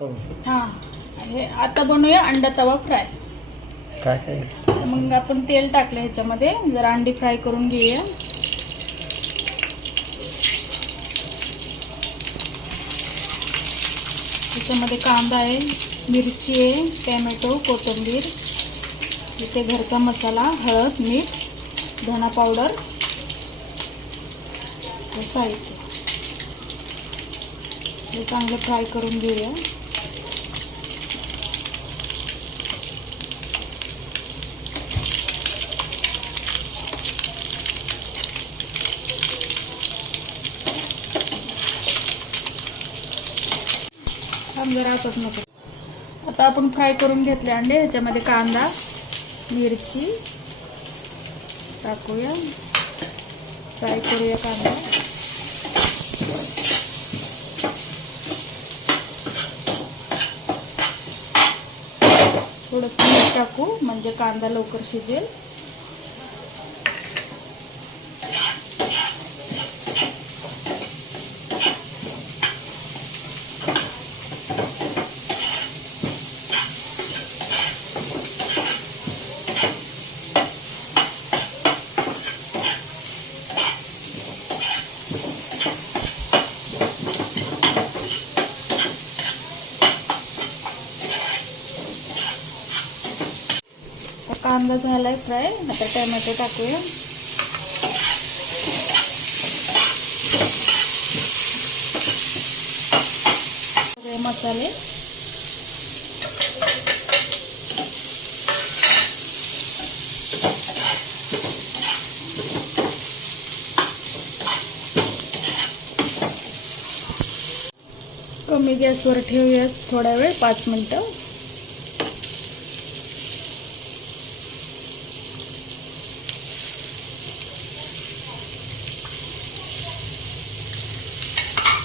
हां, हे आता बनवूया अंडा तवा फ्राय. काय काय मग आपण तेल टाकलं ह्याच्यामध्ये, जरा अंडी फ्राय करून घेऊया. त्याच्यामध्ये कांदा आहे, मिरची आहे, टॅमॅटो, कोथिंबीर, इथे घरचा मसाला, हळद, मीठ, धना पावडर, साहित्य. हे चांगलं फ्राय करून घेऊया. जरा असंच नको. आता आपण फ्राय करून घेतले अंडे, ह्याच्यामध्ये कांदा, मिरची टाकूया, फ्राय करूया कांदा. थोडंसं मीठ टाकू म्हणजे कांदा लवकर शिजेल. कांदा झालाय फ्राय. आता टोमॅटो टाकूया. सगळे मसाले, कमी गॅसवर ठेवूया थोडा वेळ, 5 मिनिटं.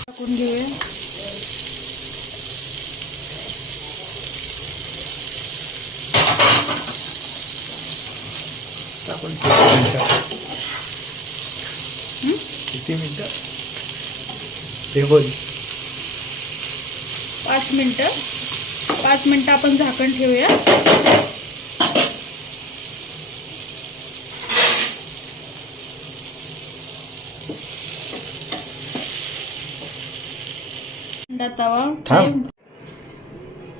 टाकून घेऊया. टाकून किती मिनिटं ते बोल. 5 मिनिटं. 5 मिनिटं आपण झाकण ठेवूया. अंडा तवा फ्राय.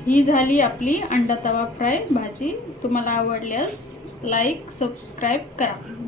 ही झाली आपली अंडा तवा फ्राय भाजी. तुम्हाला आवडल्यास लाईक, सबस्क्राईब करा.